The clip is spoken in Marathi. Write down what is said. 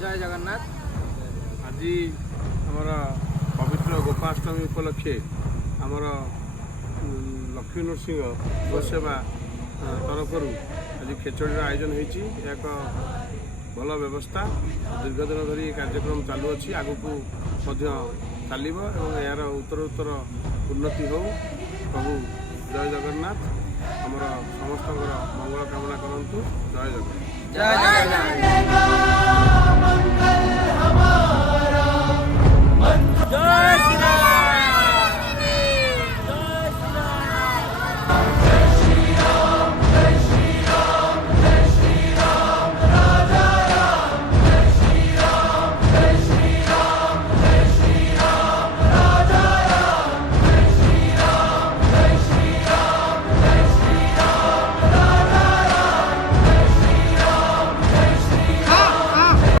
जय जगन्नाथ। आज आमर पवित्र गोपाष्टमी उपलक्षे आमर लक्ष्मी नृसिंह गोसेवा तरफ आज खेचड़ी आयोजन होती एक भल व्यवस्था दीर्घ दिन धरी कार्यक्रम चालू अच्छी आग को चलो यार उत्तर उन्नति हो। प्रभु जय जगन्नाथ आमर समस्त मंगल कामना करंतु। जय जगन्नाथ। जय जगन्नाथ।